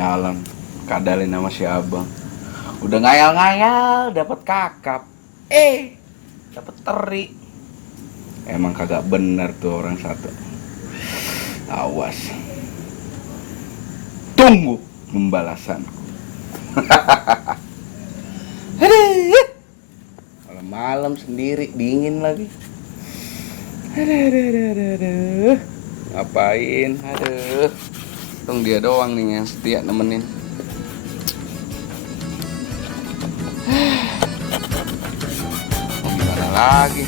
jalan, kadalin sama si abang. Udah ngayal-ngayal dapat kakap. Dapat teri. Emang kagak bener tuh orang satu. Awas. Tunggu pembalasanku. Malam-malam sendiri dingin lagi. Aduh. Ngapain? Aduh. Untung dia doang nih yang setia nemenin. Mau gimana lagi?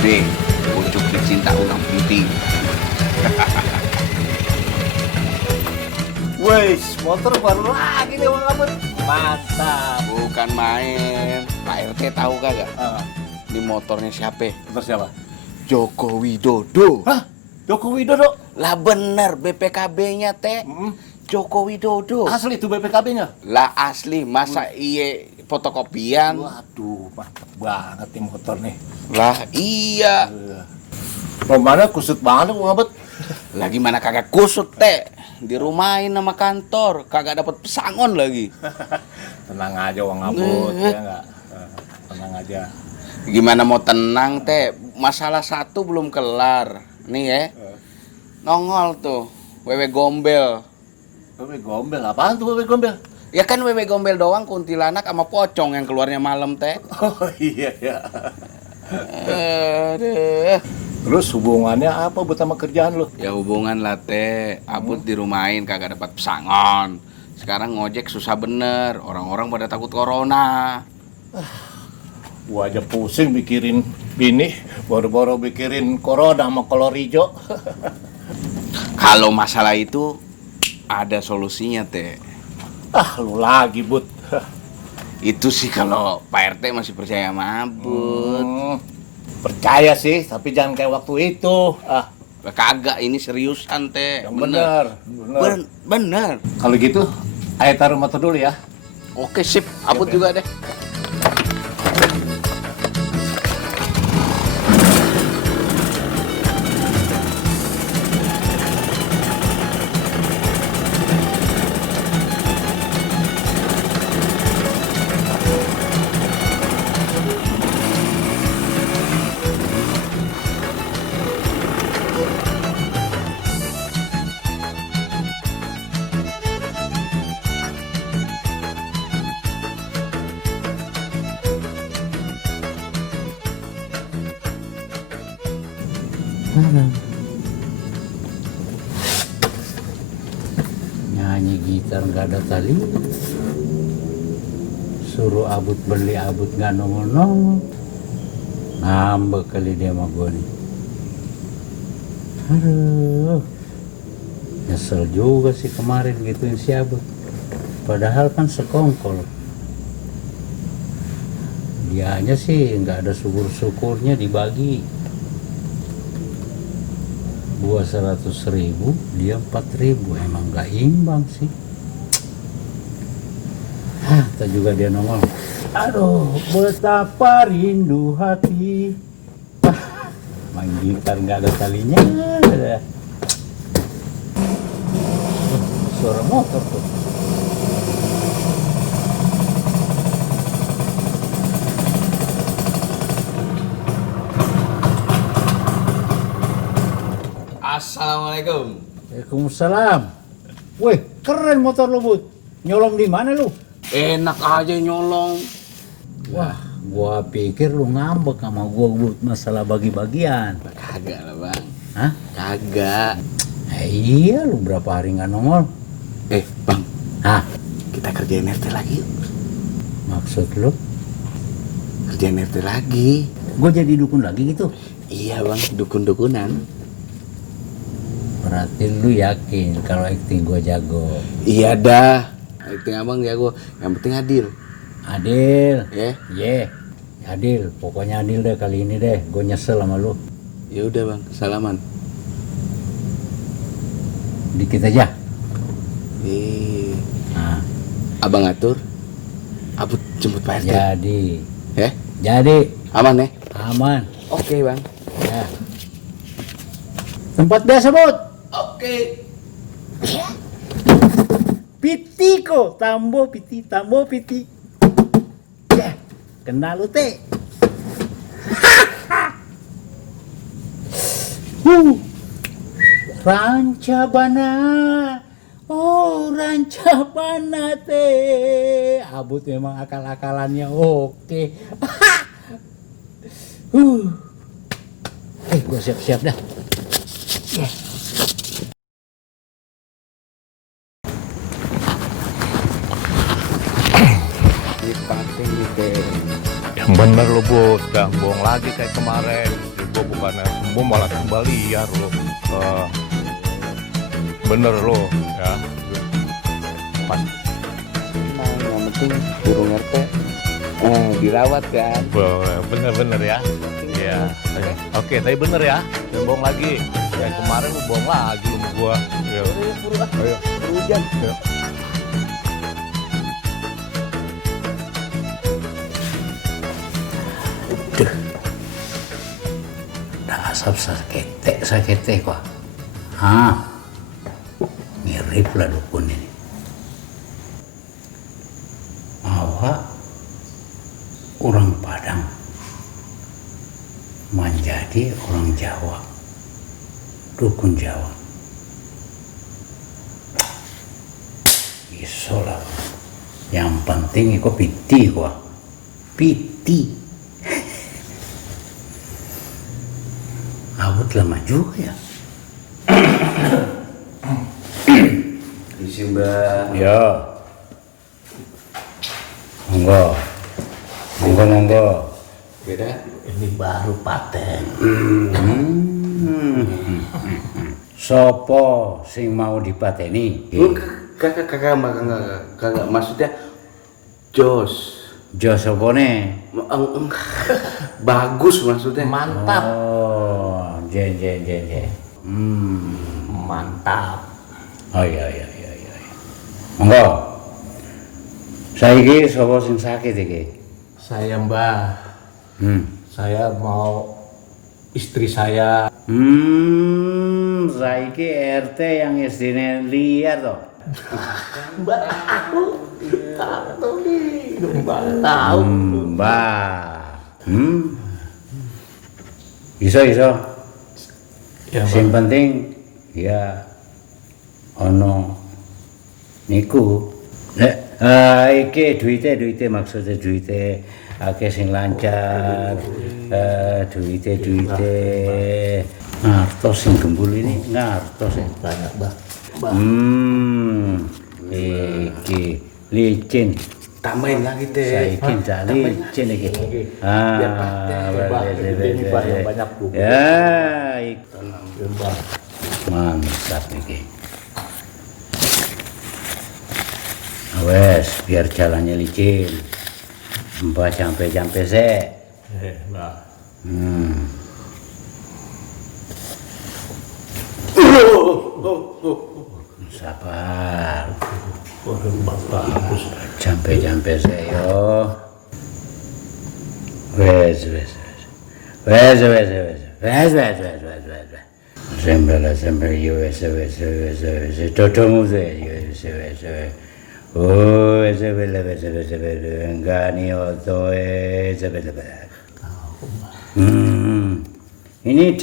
Nih, pucuk dicinta ulang penting. Wes, motor baru lagi nih Bang Abut. Mantap. Bukan main. Pak RT tahu kagak? Ini motornya siapa? Motor siapa? Joko Widodo. Hah? Joko Widodo? Lah bener BPKB-nya teh. Joko Widodo. Asli itu BPKB-nya? Lah asli, masa iye fotokopian? Waduh, mantap banget nih motor nih. Lah iya. Romana kusut banget Bang Abut. Lah gimana kagak kusut teh? Dirumahin sama kantor, kagak dapat pesangon lagi. Tenang aja Bang Abut, ya enggak? Tenang aja. Gimana mau tenang teh? Masalah satu belum kelar. Nih ya. Nongol tuh, wewe gombel. Wewe gombel, apaan tuh wewe gombel? Ya kan wewe gombel doang, kuntilanak sama pocong yang keluarnya malam teh. Oh iya ya. Aduh. Terus hubungannya apa buat sama kerjaan lo? Ya hubungan lah teh, Abut dirumahin kagak dapat pesangon. Sekarang ngojek susah bener, orang-orang pada takut corona. Gua aja pusing mikirin bini, baru-baru mikirin corona sama kolor hijau. Kalau masalah itu ada solusinya teh. Lu lagi, Bud. Itu sih kalau Pak RT masih percaya sama Abut. Percaya sih, tapi jangan kayak waktu itu. Lah, kagak, ini seriusan teh. Yang bener. Bener. Kalau gitu, ayo taruh motor dulu ya. Oke sip, Abut juga deh. Nyanyi gitar nggak ada tali, suruh Abut beli Abut nggak nongol-nongol, ngambek kali dia sama gue nih. Aduh, nyesel juga sih kemarin gituin si Abut, padahal kan sekongkol. Dianya sih nggak ada syukur-syukurnya dibagi. Gua 100.000, dia 4.000, emang gak imbang sih. Tak juga dia nongol. Aduh, betapa rindu hati. Main gitar gak ada talinya. Suara motor tuh. Assalamualaikum. Waalaikumsalam. Weh, keren motor lu, Bud. Nyolong di mana lu? Enak aja nyolong. Wah, gua pikir lu ngambek sama gua, Bud, masalah bagi-bagian. Kagak lah bang. Hah? Kagak. Iya, lu berapa hari nggak nongol? Bang, Hah? kita kerjain RT lagi yuk. Maksud lu? Kerjain RT lagi. Gua jadi dukun lagi gitu? Iya bang, dukun-dukunan. Berarti lu yakin kalau acting gua jago? Iya dah. Acting abang jago. Yang penting adil. Adil. Ya. Adil. Pokoknya adil deh kali ini deh. Gua nyesel sama lu. Ya udah bang, salaman. Dikit aja. Nah, Abang atur. Abut jemput Pak RT. jadi. Ya? Jadi. Aman ya? Aman. Oke bang. Ya. Tempat biasa, Bot. Oke. Piti ko, tambo piti. Ya, kena lu teh. Rancabana. Oh, Rancabana teh. Abut memang akal-akalannya oke. Gua siap-siap dah. Yang bener lo Bud, jangan bohong lagi kayak kemarin. Gue bukannya sembuh malah tambah liar lo. Bener lo ya. Pas Nah, yang penting burung RT dirawat kan. bener ya. Iya. Oke, tapi bener ya. Jangan bohong lagi. Yang kemarin lo bohong lagi lo sama gua. Ayo. Hujan. Ayo. Dasar sakete kok. Mirip lah dukun ini. Awak orang Padang menjadi orang Jawa, dukun Jawa. Iso lah. Yang penting itu piti kok. Piti. Abut lama juga ya. Isi Mbak. Ya. Monggo. Beda. Ini baru paten. Sopo sing mau dipateni? Kagak maksudnya Jos. Jos opone? Bagus maksudnya. Mantap. Oh, je. Mantap. Oh iya. Monggo. Saiki sapa sing sakit iki? Saya Mbah. Saya mau istri saya. Saiki RT yang istrinya liar toh. Mbak tahu nih. Mbak tahu. Iso. Ya, Sing penting ya ono niku. Iki duite maksudnya duite akeh sing lancar. Duite. Ngartos sing gembul ini ngartos ya. banyak Mbah. Iki licin. Tambahin lagi teh. Saiki jak licin iki. Biar paten. Ini Mbah yang banyak Bu. Ya, Mbah. mantap iki. Wes, biar jalannya licin. Mbak jampe sek. Mbah. Sabar. Waduh, bagus. Jampe sek yo. Wes. Sembel yo wes. Dodomu sek yo wes. Oh, sebel. Enggak oto sebel. Ini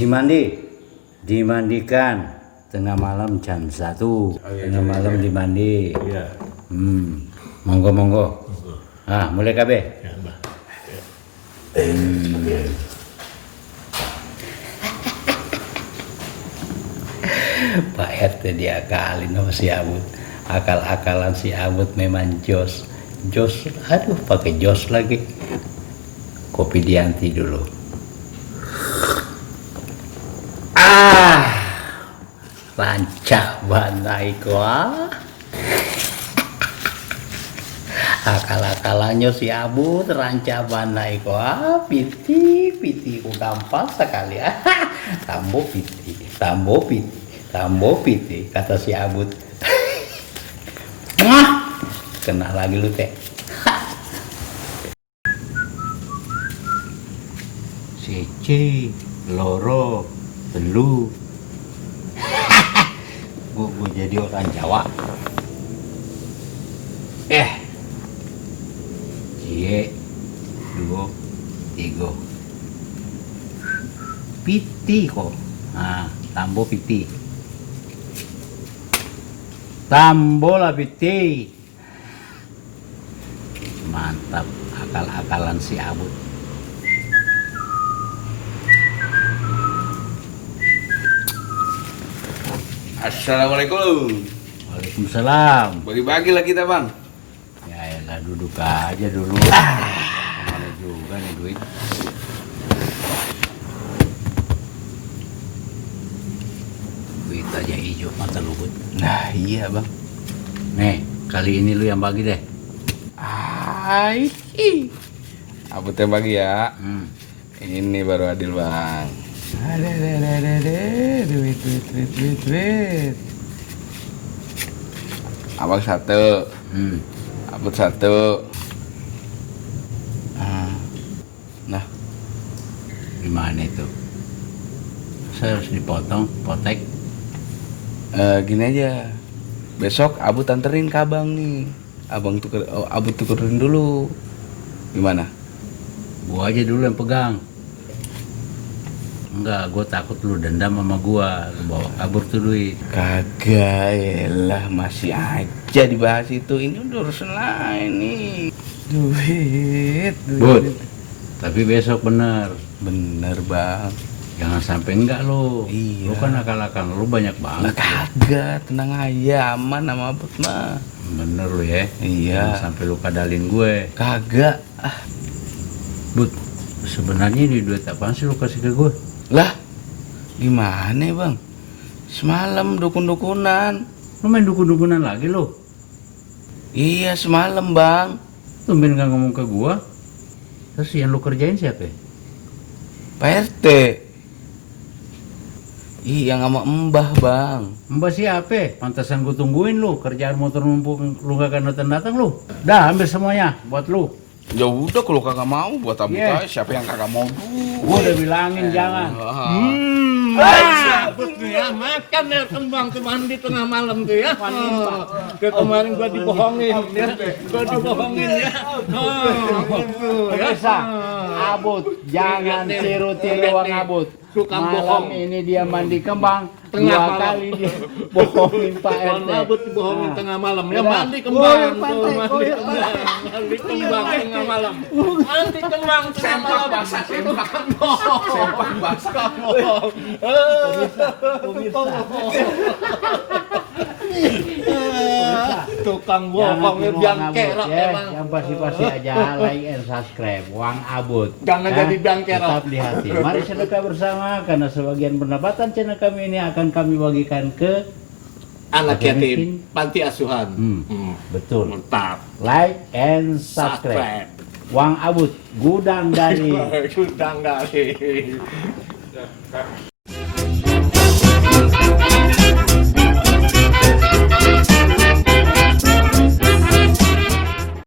dimandikan tengah malam jam 1. Tengah malam dimandi. Iya. Monggo. Mulai kabeh. Ya, Mbah. Pak RT diakalin sama si Abut. Akal-akalan si Abut memang jos. Aduh pakai jos lagi. Kopi Dianti dulu. Rancak banai gua. Akal-akalannya si Abut rancak banai gua. Piti ku gampang sekali. Tambo piti kata si Abut. Kena lagi lu teh. Siji, loro, telu, jadi orang Jawa. Cie, 2, 3. Piti kok. Nah, tambo piti. Tambo lah piti. Mantap, akal-akalan si Abut. Assalamualaikum. Waalaikumsalam. Bagi-bagi lah kita bang. Ya elah, duduk aja dulu. Mana juga nih duit. Duit aja hijau mata lu, Bud. Nah iya bang. Nih, kali ini lu yang bagi deh. Hai. Abut yang bagi ya. Ini baru adil bang. Ada, duit. Abang 1, Abut 1. Nah, Gimana itu? Saya harus dipotong, potek. gini aja. Besok Abut anterin ke abang nih. Abut tukerin dulu. Gimana? Gua aja dulu yang pegang. Enggak, gua takut lu dendam sama gua, lu bawa kabur tuh duit. Kagak, elah masih aja dibahas itu. Ini udah urusan lain nih. Duit. Bud, tapi besok bener. Bener bang. Jangan sampai enggak lu. Iya. Lu kan akal-akal lu banyak Lah banget. kagak, tenang aja, aman sama Abut mah. Bener lu ya. Iya. Jangan sampai lu kadalin gue. Kagak. Bud, sebenarnya ini duit apaan sih lu kasih ke gue? Lah, gimana bang? Semalam dukun-dukunan. Lu main dukun-dukunan lagi lu? Iya semalam bang. Tumben gak ngomong ke gua. Terus yang lu kerjain siapa? Pak RT. Iya sama Mbah bang. Mbak siapa? Pantasan gua tungguin lu. Kerjaan motor numpuk lu gak akan datang lu. Dah ambil semuanya buat lu. Ya udah kalau kagak mau buat Abut Iya. aja. Siapa yang kagak mau duit? Gua udah bilangin jangan. Abut nih ya, makan ya kembang tuh mandi tengah malam tuh ya. Kayak kemarin gua dibohongin, ya. Gua dibohongin ya. Pemirsa, Abut, jangan tiru-tiru Wang Abut. Tukang Malam bohong. ini dia mandi kembang, Tengah 2 malam. kali dia bohongin Pak RT. Bang Abut dibohongin Nah. tengah malam ya, Udah. mandi kembang Goyang tuh, pantai, mandi goyang kembang. Mandi kembang tengah malam. Mandi kembang tengah malam. Sempak basah. Tukang Jangan bohong ya, tiru biang Wang Abut, kerok ya. emang. Yang pasti-pasti aja like and subscribe Wang Abut. Jangan Nah, jadi biang kerok. Tetap di hati. Mari sedekah bersama karena sebagian pendapatan channel kami ini akan kami bagikan ke Anak Bagi miskin. yatim, panti asuhan. betul. Mantap. Like and subscribe. Wang Abut, gudang dari Gudang dari.